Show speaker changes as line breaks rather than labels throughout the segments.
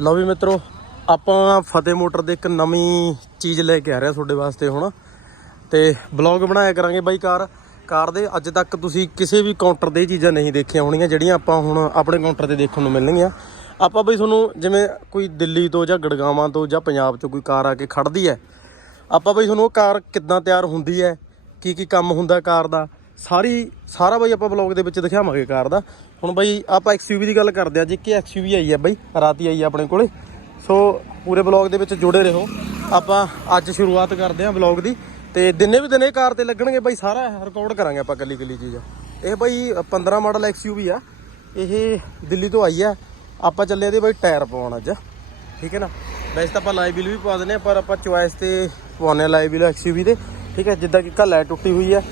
ਲਓ ਵੀ ਮਿੱਤਰੋ, ਆਪਾਂ ਫਤਿਹ ਮੋਟਰ ਦੇ ਇੱਕ ਨਵੀਂ ਚੀਜ਼ ਲੈ ਕੇ ਆ ਰਹੇ ਹਾਂ ਤੁਹਾਡੇ ਵਾਸਤੇ ਹੁਣ। ਤੇ ਬਲੌਗ ਬਣਾਇਆ ਕਰਾਂਗੇ ਬਾਈ ਕਾਰ। ਕਾਰ ਦੇ ਅੱਜ ਤੱਕ ਤੁਸੀਂ ਕਿਸੇ ਵੀ ਕਾਊਂਟਰ ਦੇ ਚੀਜ਼ਾਂ ਨਹੀਂ ਦੇਖੀਆਂ ਹੋਣੀਆਂ, ਜਿਹੜੀਆਂ ਆਪਾਂ ਹੁਣ ਆਪਣੇ ਕਾਊਂਟਰ ਤੇ ਦੇਖਣ ਨੂੰ ਮਿਲਣਗੀਆਂ। ਆਪਾਂ ਬਈ ਤੁਹਾਨੂੰ ਜਿਵੇਂ ਕੋਈ ਦਿੱਲੀ ਤੋਂ ਜਾਂ ਗੜਗਾਵਾਂ ਤੋਂ ਜਾਂ ਪੰਜਾਬ ਤੋਂ ਕੋਈ ਕਾਰ ਆ ਕੇ ਖੜਦੀ ਹੈ, ਆਪਾਂ ਬਈ ਤੁਹਾਨੂੰ ਉਹ ਕਾਰ ਕਿੱਦਾਂ ਤਿਆਰ ਹੁੰਦੀ ਹੈ ਕੀ ਕੀ ਕੰਮ ਹੁੰਦਾ ਕਾਰ ਦਾ ਸਾਰੀ ਸਾਰਾ ਬਾਈ ਆਪਾਂ ਬਲੌਗ ਦੇ ਵਿੱਚ ਦਿਖਾਵਾਂਗੇ ਕਾਰ ਦਾ। ਹੁਣ ਬਾਈ ਆਪਾਂ XUV ਦੀ ਗੱਲ ਕਰਦੇ ਆ ਜੀ ਕਿ XUV ਆਈ ਹੈ ਬਾਈ, ਰਾਤੀ ਆਈ ਹੈ ਆਪਣੇ ਕੋਲੇ। ਸੋ ਪੂਰੇ ਬਲੌਗ ਦੇ ਵਿੱਚ ਜੁੜੇ ਰਹੋ। ਆਪਾਂ ਅੱਜ ਸ਼ੁਰੂਆਤ ਕਰਦੇ ਹਾਂ ਬਲੌਗ ਦੀ ਤੇ ਦਿਨੇ ਵੀ ਦਿਨੇ ਕਾਰ ਤੇ ਲੱਗਣਗੇ ਬਾਈ, ਸਾਰਾ ਰਿਕਾਰਡ ਕਰਾਂਗੇ ਆਪਾਂ ਕੱਲੀ ਕੱਲੀ ਚੀਜ਼। ਇਹ ਬਈ 15 ਮਾਡਲ XUV ਆ। ਇਹ ਦਿੱਲੀ ਤੋਂ ਆਈ ਆ। ਆਪਾਂ ਚੱਲੇ ਇਹਦੇ ਬਾਈ ਟਾਇਰ ਪਵਾਉਣ ਅੱਜ। ਠੀਕ ਹੈ ਨਾ? ਵੈਸੇ ਤਾਂ ਆਪਾਂ ਲਾਈਵ ਬਿਲ ਵੀ ਪਾ ਦਿੰਦੇ ਆ ਪਰ ਆਪਾਂ ਚੁਆਇਸ ਤੇ ਪਵਾਉਂਦੇ ਆ ਲਾਈਵ ਬਿਲ XUV ਦੇ। ਠੀਕ ਹੈ, ਜਿੱਦਾਂ ਕਿ ਕੱਲ ਹੈ, ਟੁੱਟੀ ਹੋਈ ਹੈ।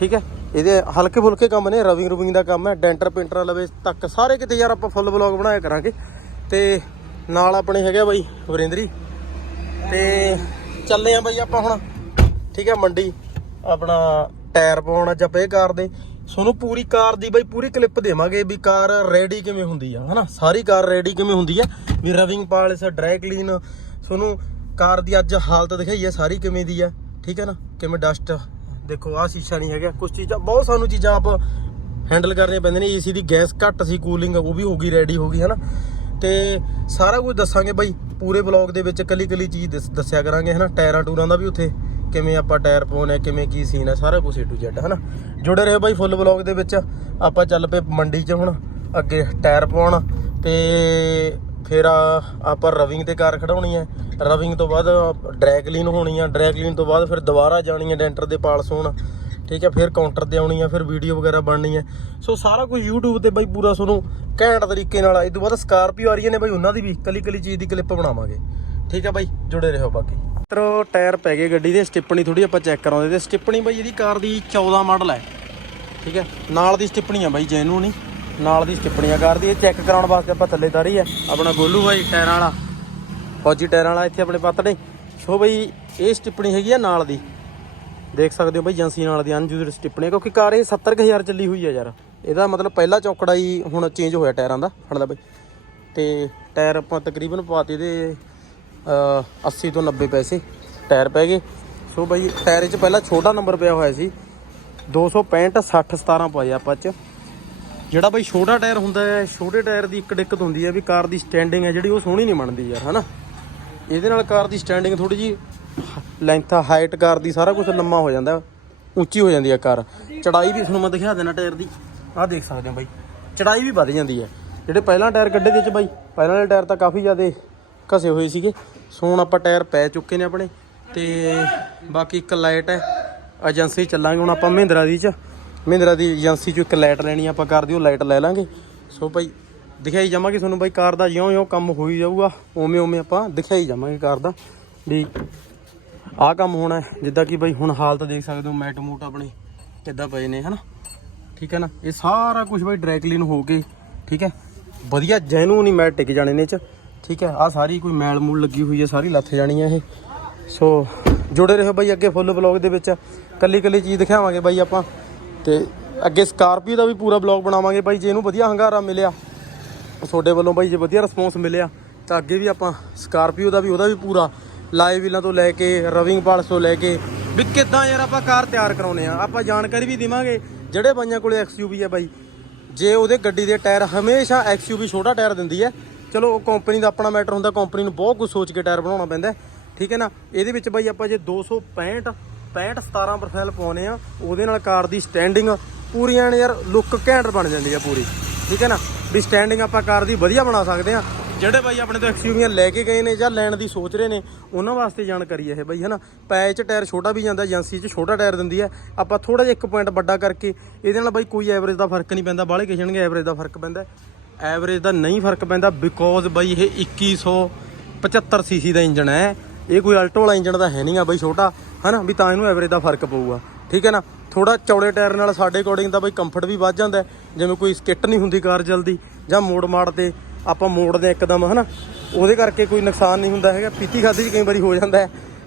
ਠੀਕ ਹੈ? ਇਹਦੇ ਹਲਕੇ ਫੁਲਕੇ ਕੰਮ ਨੇ ਰਵਿੰਗ ਰੂਵਿੰਗ ਦਾ ਕੰਮ ਹੈ, ਡੈਂਟਰ ਪੇਂਟਰ ਲਵੇ ਤੱਕ ਸਾਰੇ ਕਿਤੇ ਯਾਰ ਆਪਾਂ ਫੁੱਲ ਬਲੌਗ ਬਣਾਇਆ ਕਰਾਂਗੇ। ਤੇ ਨਾਲ ਆਪਣੇ ਹੈਗੇ ਆ ਬਾਈ ਵਰਿੰਦਰੀ। ਤੇ ਚੱਲੇ ਆ ਬਾਈ ਆਪਾਂ ਹੁਣ, ਠੀਕ ਹੈ ਮੰਡੀ, ਆਪਣਾ ਟਾਇਰ ਪਾਉਣ ਅੱਜ ਆਪਾਂ ਇਹ ਕਾਰ ਦੇ। ਤੁਹਾਨੂੰ ਪੂਰੀ ਕਾਰ ਦੀ ਬਾਈ ਪੂਰੀ ਕਲਿੱਪ ਦੇਵਾਂਗੇ ਵੀ ਕਾਰ ਰੈਡੀ ਕਿਵੇਂ ਹੁੰਦੀ ਆ, ਹਨਾ? ਸਾਰੀ ਕਾਰ ਰੈਡੀ ਕਿਵੇਂ ਹੁੰਦੀ ਆ? ਵੀ ਰਵਿੰਗ ਪਾਲਿਸ਼ ਡਰਾਈ ਕਲੀਨ ਤੁਹਾਨੂੰ ਕਾਰ ਦੀ ਅੱਜ ਹਾਲਤ ਦਿਖਾਈ ਹੈ ਸਾਰੀ ਕਿਵੇਂ ਦੀ ਆ, ਠੀਕ ਹੈ ਨਾ? ਕਿਵੇਂ ਡਸਟ ਦੇਖੋ, ਆਹ ਸ਼ੀਸ਼ਾ ਨਹੀਂ ਹੈਗਾ। ਕੁਝ ਚੀਜ਼ਾਂ, ਬਹੁਤ ਸਾਨੂੰ ਚੀਜ਼ਾਂ ਆਪ ਹੈਂਡਲ ਕਰਨੀਆਂ ਪੈਂਦੀਆਂ ਨੇ। ਏਸੀ ਦੀ ਗੈਸ ਘੱਟ ਸੀ ਕੂਲਿੰਗ ਉਹ ਵੀ ਹੋ ਗਈ ਰੈਡੀ ਹੋ ਗਈ, ਹਨਾ? ਤੇ ਸਾਰਾ ਕੁਝ ਦੱਸਾਂਗੇ ਬਾਈ, ਪੂਰੇ ਬਲੌਗ ਦੇ ਵਿੱਚ ਕੱਲੀ ਕੱਲੀ ਚੀਜ਼ ਦੱਸ- ਦੱਸਿਆ ਕਰਾਂਗੇ, ਹਨਾ? ਟਾਇਰਾਂ ਟੂਰਾਂ ਦਾ ਵੀ ਉੱਥੇ, ਕਿਵੇਂ ਆਪਾਂ ਟਾਇਰ ਪਾਉਣੇ ਕਿਵੇਂ ਕੀ ਸੀਨ ਹੈ ਸਾਰਾ ਕੁਝ ਏ ਟੂ ਜ਼ੈਡ ਹਨਾ? ਜੁੜੇ ਰਹੋ ਬਾਈ ਫੁੱਲ ਬਲੌਗ ਦੇ ਵਿੱਚ। ਆਪਾਂ ਚੱਲ ਪਏ ਮੰਡੀ 'ਚ ਹੁਣ, ਅੱਗੇ ਟਾਇਰ ਪਾਉਣ ਤੇ ਫਿਰ ਆਪਾਂ ਰਵਿੰਗ ਤੇ ਕਾਰ ਖੜਾਉਣੀ ਹੈ। ਰਵਿੰਗ ਤੋਂ ਬਾਅਦ ਡਰੈ ਕਲੀਨ ਹੋਣੀ ਆ ਡਰੈ ਕਲੀਨ ਤੋਂ ਬਾਅਦ ਫਿਰ ਦੁਬਾਰਾ ਜਾਣੀ ਹੈ ਡੈਂਟਰ ਦੇ ਪਾਲਸ ਹੋਣ ਠੀਕ ਹੈ ਫਿਰ ਕਾਊਂਟਰ ਤੇ ਆਉਣੀ ਆ, ਫਿਰ ਵੀਡੀਓ ਵਗੈਰਾ ਬਣਨੀ ਹੈ ਸੋ ਸਾਰਾ ਕੁਝ YouTube ਤੇ ਬਾਈ ਪੂਰਾ ਤੁਹਾਨੂੰ ਘੈਂਟ ਤਰੀਕੇ ਨਾਲ ਇਹ ਤੋਂ ਬਾਅਦ ਸਕਾਰਪੀਓ ਆ ਰਹੀਆਂ ਨੇ ਬਾਈ, ਉਹਨਾਂ ਦੀ ਵੀ ਕੱਲੀ ਕੱਲੀ ਚੀਜ਼ ਦੀ ਕਲਿੱਪ ਬਣਾਵਾਂਗੇ। ਠੀਕ ਹੈ ਬਾਈ, ਜੁੜੇ ਰਹੋ ਬਾਕੀ। ਮਿੱਤਰੋ, ਟਾਇਰ ਪੈ ਗਏ ਗੱਡੀ ਦੇ, ਸਟਿੱਪਣੀ ਥੋੜੀ ਆਪਾਂ ਚੈੱਕ ਕਰਾਉਂਦੇ ਤੇ ਸਟਿੱਪਣੀ ਬਾਈ ਇਹਦੀ ਕਾਰ ਦੀ 14 ਮਾਡਲ ਹੈ ਠੀਕ ਹੈ ਨਾਲ ਦੀ ਸਟਿੱਪਣੀ ਆ ਬਾਈ ਜੈਨੂ ਨਹੀਂ ਨਾਲ ਦੀ ਸਟਿੱਪਣੀ ਆ ਕਾਰ ਦੀ, ਇਹ ਚੈੱਕ ਕਰਾਉਣ ਵਾਸਤੇ ਆਪਾਂ ਥੱਲੇ ਤਾਰੀ ਹੈ ਆਪਣਾ ਗੋਲੂ ਬਾਈ, ਟਾਇਰਾਂ ਵਾਲਾ। ਫੌਜੀ ਟਾਇਰਾਂ ਵਾਲਾ ਇੱਥੇ ਆਪਣੇ ਪੱਤ ਨੇ। ਸੋ ਬਈ ਇਹ ਸਟਿੱਪਣੀ ਹੈਗੀ ਆ ਨਾਲ ਦੀ। ਦੇਖ ਸਕਦੇ ਹੋ ਬਈ ਏਜੰਸੀ ਨਾਲ ਦੀ ਅਨਯੂਜ਼ਡ ਸਟਿੱਪਣੀ ਆ, ਕਿਉਂਕਿ ਕਾਰ ਇਹ 70000 ਚੱਲੀ ਹੋਈ ਆ ਯਾਰ। ਇਹਦਾ ਮਤਲਬ ਪਹਿਲਾ ਚੌਕੜਾ ਹੀ ਹੁਣ ਚੇਂਜ ਹੋਇਆ ਟਾਇਰਾਂ ਦਾ ਫੜ ਲੈ ਬਈ। ਤੇ ਟਾਇਰ ਆਪਾਂ ਤਕਰੀਬਨ ਪਾਤੇ ਦੇ 80 ਤੋਂ 90 ਪੈਸੇ ਟਾਇਰ ਪੈ ਗਏ। ਸੋ ਬਈ ਟਾਇਰ 'ਚ ਪਹਿਲਾਂ ਛੋਟਾ ਨੰਬਰ ਪਿਆ ਹੋਇਆ ਸੀ। 265 60 17 ਪਾਏ ਆਪਾਂ 'ਚ। ਜਿਹੜਾ ਬਈ ਛੋਟਾ ਟਾਇਰ ਹੁੰਦਾ ਹੈ ਛੋਟੇ ਟਾਇਰ ਦੀ ਇੱਕ ਦਿੱਕਤ ਹੁੰਦੀ ਹੈ ਵੀ ਕਾਰ ਦੀ ਸਟੈਂਡਿੰਗ ਹੈ ਜਿਹੜੀ ਉਹ ਸੋਹਣੀ ਨਹੀਂ ਬਣਦੀ ਯਾਰ ਹਨਾ ਇਹਦੇ ਨਾਲ ਕਾਰ ਦੀ ਸਟੈਂਡਿੰਗ ਥੋੜੀ ਜੀ ਲੈਂਥ ਹਾਈਟ ਕਾਰ ਦੀ ਸਾਰਾ ਕੁਝ ਲੰਮਾ ਹੋ ਜਾਂਦਾ, ਉੱਚੀ ਹੋ ਜਾਂਦੀ ਹੈ ਕਾਰ। ਚੜਾਈ ਵੀ ਤੁਹਾਨੂੰ ਮੈਂ ਦਿਖਾ ਦੇਣਾ ਟਾਇਰ ਦੀ। ਆਹ ਦੇਖ ਸਕਦੇ ਹੋ ਬਾਈ, ਚੜਾਈ ਵੀ ਵੱਧ ਜਾਂਦੀ ਹੈ ਜਿਹੜੇ ਪਹਿਲਾਂ ਟਾਇਰ ਕੱਢੇ ਦੇ ਚ ਬਾਈ, ਪਹਿਲਾਂ ਵਾਲੇ ਟਾਇਰ ਤਾਂ ਕਾਫੀ ਜ਼ਿਆਦਾ ਘਸੇ ਹੋਏ ਸੀਗੇ। ਸੋ ਹੁਣ ਆਪਾਂ ਟਾਇਰ ਪੈ ਚੁੱਕੇ ਨੇ ਆਪਣੇ, ਤੇ ਬਾਕੀ ਇੱਕ ਲਾਈਟ ਹੈ ਏਜੰਸੀ ਚੱਲਾਂਗੇ ਹੁਣ ਆਪਾਂ ਮਹਿੰਦਰਾ ਦੀ ਚ। ਮਹਿੰਦਰਾ ਦੀ ਏਜੰਸੀ ਚੋਂ ਇੱਕ ਲਾਈਟ ਲੈਣੀ ਆਪਾਂ ਕਾਰ ਦੀ, ਉਹ ਲਾਈਟ ਲੈ ਲਾਂਗੇ। ਸੋ ਭਾਈ ਦਿਖਾਈ ਜਾਵਾਂਗੇ ਤੁਹਾਨੂੰ ਬਾਈ ਕਾਰ ਦਾ ਜਿਉਂ-ਜਿਉਂ ਕੰਮ ਹੋਈ ਜਾਊਗਾ ਉਵੇਂ-ਉਵੇਂ ਆਪਾਂ ਦਿਖਾਈ ਜਾਵਾਂਗੇ ਕਾਰ ਦਾ। ਵੀ ਆਹ ਕੰਮ ਹੋਣਾ ਜਿੱਦਾਂ ਕਿ ਬਾਈ ਹੁਣ ਹਾਲਤ ਦੇਖ ਸਕਦੇ ਹੋ, ਮੈਟ ਮੂਟ ਆਪਣੇ ਕਿੱਦਾਂ ਪਏ ਨੇ, ਹਨਾ? ਠੀਕ ਹੈ ਨਾ? ਇਹ ਸਾਰਾ ਕੁਝ ਬਾਈ ਡਰਾਈ ਕਲੀਨ ਹੋ ਕੇ, ਠੀਕ ਹੈ? ਵਧੀਆ ਜੈਨੂਨ ਹੀ ਮੈਟ ਟਿਕ ਜਾਣੇ ਨੇ ਚ, ਠੀਕ ਹੈ? ਆਹ ਸਾਰੀ ਕੋਈ ਮੈਲ ਮੂਲ ਲੱਗੀ ਹੋਈ ਹੈ, ਸਾਰੀ ਲੱਥ ਜਾਣੀ ਹੈ ਇਹ। ਸੋ ਜੁੜੇ ਰਹੋ ਬਾਈ ਅੱਗੇ ਫੁੱਲ ਬਲੌਗ ਦੇ ਵਿੱਚ। ਕੱਲੀ ਕੱਲੀ ਚੀਜ਼ ਦਿਖਾਵਾਂਗੇ ਬਾਈ ਆਪਾਂ। ਤੇ ਅੱਗੇ ਸਕਾਰਪੀਓ ਦਾ ਵੀ ਪੂਰਾ ਬਲੌਗ ਬਣਾਵਾਂਗੇ ਬਾਈ, ਜੇ ਇਹਨੂੰ ਵਧੀਆ ਹੰਗਾਰਾ ਮਿਲਿਆ। ਤੁਹਾਡੇ ਵੱਲੋਂ ਬਾਈ ਜੇ ਵਧੀਆ ਰਿਸਪੌਂਸ ਮਿਲਿਆ। ਤਾਂ ਅੱਗੇ ਵੀ ਆਪਾਂ ਸਕਾਰਪੀਓ ਦਾ ਵੀ, ਉਹਦਾ ਵੀ ਪੂਰਾ ਲਾਈਵ ਵੀਲਾਂ ਤੋਂ ਲੈ ਕੇ ਰਵਿੰਗ ਪਾਲਸ ਤੋਂ ਲੈ ਕੇ ਵੀ ਕਿੱਦਾਂ ਯਾਰ ਆਪਾਂ ਕਾਰ ਤਿਆਰ ਕਰਾਉਨੇ ਆ ਆਪਾਂ ਜਾਣਕਾਰੀ ਵੀ ਦੇਵਾਂਗੇ, ਜਿਹੜੇ ਬਾਈਆਂ ਕੋਲੇ XUV ਹੈ ਬਾਈ। ਜੇ ਉਹਦੇ ਗੱਡੀ ਦੇ ਟਾਇਰ ਹਮੇਸ਼ਾ XUV ਛੋਟਾ ਟਾਇਰ ਦਿੰਦੀ ਹੈ। ਚਲੋ, ਉਹ ਕੰਪਨੀ ਦਾ ਆਪਣਾ ਮੈਟਰ ਹੁੰਦਾ ਕੰਪਨੀ ਨੂੰ ਬਹੁਤ ਕੁਝ ਸੋਚ ਕੇ ਟਾਇਰ ਬਣਾਉਣਾ ਪੈਂਦਾ ਠੀਕ ਹੈ ਨਾ? ਇਹਦੇ ਵਿੱਚ ਬਾਈ ਆਪਾਂ ਜੇ 265 65 17 ਪ੍ਰੋਫਾਈਲ ਪਾਉਨੇ ਆ ਉਹਦੇ ਨਾਲ ਕਾਰ ਦੀ ਸਟੈਂਡਿੰਗ ਪੂਰੀ ਨੇ ਯਾਰ ਲੁੱਕ ਘੈਂਟ ਬਣ ਜਾਂਦੀ ਆ ਪੂਰੀ। ਠੀਕ ਹੈ ਨਾ? ਵੀ ਸਟੈਂਡਿੰਗ ਆਪਾਂ ਕਾਰ ਦੀ ਵਧੀਆ ਬਣਾ ਸਕਦੇ ਆ ਜਿਹੜੇ ਬਾਈ ਆਪਣੇ ਤੋਂ ਐਕਸਯੂਵੀਆਂ ਲੈ ਕੇ ਗਏ ਨੇ ਜਾਂ ਲੈਣ ਦੀ ਸੋਚ ਰਹੇ ਨੇ, ਉਹਨਾਂ ਵਾਸਤੇ ਜਾਣਕਾਰੀ ਇਹ ਬਾਈ, ਹਨਾ? ਪੈ ਚ ਟਾਇਰ ਛੋਟਾ ਵੀ ਜਾਂਦਾ, ਏਜੰਸੀ ਚ ਛੋਟਾ ਟਾਇਰ ਦਿੰਦੀ ਹੈ ਆਪਾਂ ਥੋੜਾ ਜਿਹਾ ਇੱਕ ਪੁਆਇੰਟ ਵੱਡਾ ਕਰਕੇ, ਇਹਦੇ ਨਾਲ ਬਾਈ ਕੋਈ ਐਵਰੇਜ ਦਾ ਫ਼ਰਕ ਨਹੀਂ ਪੈਂਦਾ, ਬਾਹਲੇ ਕਿਸ਼ਣਗੇ ਐਵਰੇਜ ਦਾ ਫ਼ਰਕ ਪੈਂਦਾ। ਐਵਰੇਜ ਦਾ ਨਹੀਂ ਫ਼ਰਕ ਪੈਂਦਾ ਬਿਕੋਜ਼ ਬਾਈ ਇਹ 2175 ਸੀਸੀ ਦਾ ਇੰਜਨ ਹੈ। ਇਹ ਕੋਈ ਅਲਟੋ ਵਾਲਾ ਇੰਜਨ ਦਾ ਹੈ ਨਹੀਂਗਾ ਬਾਈ ਛੋਟਾ, ਹਨਾ? ਵੀ ਤਾਂ ਇਹਨੂੰ ਐਵਰੇਜ ਦਾ ਫ਼ਰਕ ਪਊਗਾ। ਠੀਕ ਹੈ ਨਾ? ਥੋੜਾ ਚੌੜੇ ਟਾਇਰ ਨਾਲ ਸਾਡੇ ਅਕੋਰਡਿੰਗ ਦਾ ਬਈ ਕੰਫਰਟ ਵੀ ਵੱਧ ਜਾਂਦਾ ਜਿਵੇਂ ਕੋਈ ਸਕਿੱਟ ਨਹੀਂ ਹੁੰਦੀ ਕਾਰ ਜਲਦੀ ਜਾਂ ਮੋੜ ਮਾੜ ਤੇ ਆਪਾਂ ਮੋੜਦੇ ਇੱਕਦਮ ਹਨਾ? ਉਹਦੇ ਕਰਕੇ ਕੋਈ ਨੁਕਸਾਨ ਨਹੀਂ ਹੁੰਦਾ ਹੈਗਾ। ਪੀਤੀ ਖਾਦੀ ਚ ਕਈ ਵਾਰੀ ਹੋ ਜਾਂਦਾ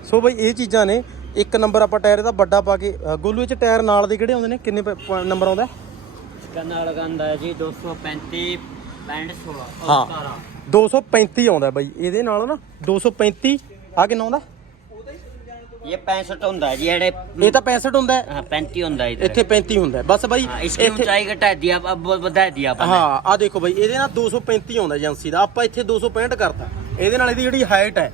ਸੋ ਬਈ ਇਹ ਚੀਜ਼ਾਂ ਨੇ। ਇੱਕ ਨੰਬਰ ਆਪਾਂ ਟਾਇਰ ਦਾ ਵੱਡਾ ਪਾ ਕੇ ਗੋਲੂ ਵਿੱਚ ਟਾਇਰ ਨਾਲ ਦੇ ਕਿਹੜੇ ਆਉਂਦੇ ਨੇ? ਕਿੰਨੇ ਨੰਬਰ ਆਉਂਦਾ
ਕੰਨ ਵਾਲਾ ਕੰਦਾ ਜੀ 235 65
16
ਹਾਂ।
235 ਆਉਂਦਾ ਬਾਈ। ਇਹਦੇ ਨਾਲ ਨਾ 235 ਆ ਕਿੰਨਾ ਆਉਂਦਾ?
ये पैंसठ ਹੁੰਦਾ ਹੈ ਜੀ ਜਿਹੜੇ
ਇਹ ਤਾਂ 65 ਹੁੰਦਾ ਹੈ
हाँ पैंती ਹੁੰਦਾ है इधर
ਇੱਥੇ 35 ਹੁੰਦਾ ਹੈ। ਬਸ ਬਾਈ
हाँ, इसकी ऊंचाई घटा दिया अब अब बता दिया आपने
ਹਾਂ ਆ ਦੇਖੋ ਬਾਈ ਇਹਦੇ ਨਾਲ 235 ਆਉਂਦਾ ਏਜੰਸੀ ਦਾ ਆਪਾਂ ਇੱਥੇ 265 ਕਰਤਾ ਇਹਦੇ ਨਾਲ ਇਹਦੀ ਜਿਹੜੀ ਹਾਈਟ ਹੈ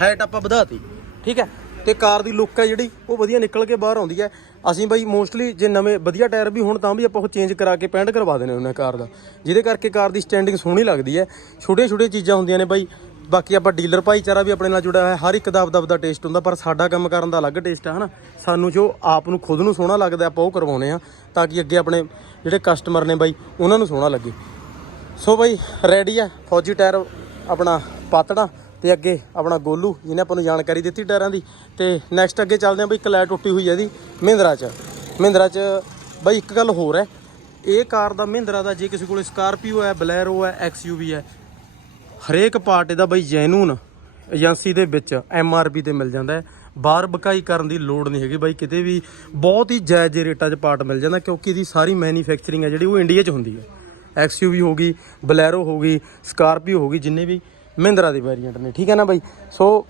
ਹਾਈਟ ਆਪਾਂ ਵਧਾਤੀ ਠੀਕ ਹੈ ਤੇ ਕਾਰ ਦੀ ਲੁੱਕ ਹੈ ਜਿਹੜੀ ਉਹ ਵਧੀਆ ਨਿਕਲ ਕੇ ਬਾਹਰ ਆਉਂਦੀ ਹੈ ਅਸੀਂ ਬਾਈ ਮੋਸਟਲੀ ਜੇ ਨਵੇਂ ਵਧੀਆ ਟਾਇਰ ਵੀ ਹੁਣ ਤਾਂ ਵੀ ਆਪਾਂ ਉਹ ਚੇਂਜ ਕਰਾ ਕੇ ਪੈਂਟ ਕਰਵਾ ਦਿੰਦੇ ਹੁੰਦੇ ਹਾਂ ਕਾਰ ਦਾ ਜਿਹਦੇ ਕਰਕੇ ਕਾਰ ਦੀ ਸਟੈਂਡਿੰਗ ਸੋਹਣੀ ਲੱਗਦੀ ਹੈ ਛੋਟੀਆਂ ਛੋਟੀਆਂ ਚੀਜ਼ਾਂ ਹੁੰਦੀਆਂ ਨੇ ਬਾਈ ਬਾਕੀ ਆਪਾਂ ਡੀਲਰ ਭਾਈਚਾਰਾ ਵੀ ਆਪਣੇ ਨਾਲ ਜੁੜਿਆ ਹੋਇਆ, ਹਰ ਇੱਕ ਦਾ ਆਪਦਾ ਆਪਦਾ ਟੇਸਟ ਹੁੰਦਾ, ਪਰ ਸਾਡਾ ਕੰਮ ਕਰਨ ਦਾ ਅਲੱਗ ਟੇਸਟ ਹੈ ਹਨਾ? ਸਾਨੂੰ ਜੋ ਆਪ ਨੂੰ ਖੁਦ ਨੂੰ ਸੋਹਣਾ ਲੱਗਦਾ, ਆਪਾਂ ਉਹ ਕਰਵਾਉਨੇ ਆ, ਤਾਂ ਕਿ ਅੱਗੇ ਆਪਣੇ ਜਿਹੜੇ ਕਸਟਮਰ ਨੇ ਬਾਈ, ਉਹਨਾਂ ਨੂੰ ਸੋਹਣਾ ਲੱਗੇ। ਸੋ ਬਾਈ ਰੈਡੀ ਆ, ਫੌਜੀ ਟਾਇਰ ਆਪਣਾ ਪਾਤੜਾ ਤੇ ਅੱਗੇ ਆਪਣਾ ਗੋਲੂ, ਜਿਹਨੇ ਆਪਾਂ ਨੂੰ ਜਾਣਕਾਰੀ ਦਿੱਤੀ ਟਾਇਰਾਂ ਦੀ। ਤੇ ਨੈਕਸਟ ਅੱਗੇ ਚੱਲਦੇ ਆ ਬਈ ਕਲੈ ਟੁੱਟੀ ਹੋਈ ਹੈ ਇਹਦੀ, ਮਹਿੰਦਰਾ ਚ। ਮਹਿੰਦਰਾ ਚ ਬਈ, ਇੱਕ ਗੱਲ ਹੋਰ ਹੈ, ਇਹ ਕਾਰ ਦਾ ਮਹਿੰਦਰਾ ਦਾ ਜੇ ਕਿਸੇ ਕੋਲ ਸਕਾਰਪੀਓ ਹੈ ਬਲੈਰੋ ਹੈ ਐਕਸਯੂਵੀ ਹੈ ਹਰੇਕ ਪਾਰਟ ਇਹਦਾ ਬਈ ਜੈਨੂਨ ਏਜੰਸੀ ਦੇ ਵਿੱਚ ਐੱਮ ਆਰ ਪੀ ਤੇ ਮਿਲ ਜਾਂਦਾ ਹੈ। ਬਾਹਰ ਬਕਾਈ ਕਰਨ ਦੀ ਲੋੜ ਨਹੀਂ ਹੈਗੀ ਬਾਈ, ਕਿਤੇ ਵੀ ਬਹੁਤ ਹੀ ਜਾਇਜ਼ ਰੇਟਾਂ 'ਚ ਪਾਰਟ ਮਿਲ ਜਾਂਦਾ ਕਿਉਂਕਿ ਇਹਦੀ ਸਾਰੀ ਮੈਨੂਫੈਕਚਰਿੰਗ ਹੈ ਜਿਹੜੀ ਉਹ ਇੰਡੀਆ 'ਚ ਹੁੰਦੀ ਹੈ। ਐਕਸਯੂਵੀ ਹੋ ਗਈ ਬਲੈਰੋ ਹੋ ਗਈ ਸਕਾਰਪੀਓ ਹੋ ਗਈ, ਜਿੰਨੇ ਵੀ ਮਹਿੰਦਰਾ ਦੇ ਵੇਰੀਐਂਟ ਨੇ, ਠੀਕ ਹੈ ਨਾ ਬਾਈ? ਸੋ